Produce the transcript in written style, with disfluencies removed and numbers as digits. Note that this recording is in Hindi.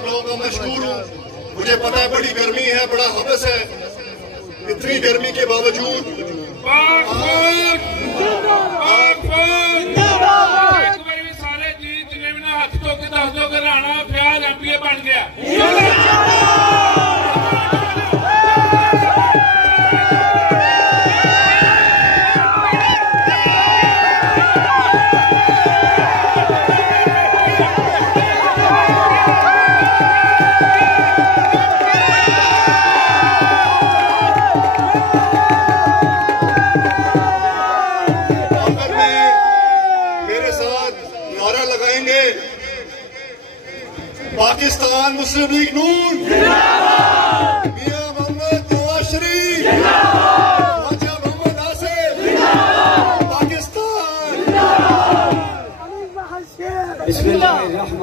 आप लोगों का मशकूर हूँ। मुझे पता है बड़ी गर्मी है, बड़ा हवस है, इतनी गर्मी के बावजूद सारे जी जिन्हें भी हाथ धो के दस दो कि राणा फयाज एमपीए बन गया। लगाएंगे पाकिस्तान मुस्लिम लीग नून, मियां मोहम्मद नवाज शरीफ, ख्वाजा मोहम्मद आसिफ, पाकिस्तान।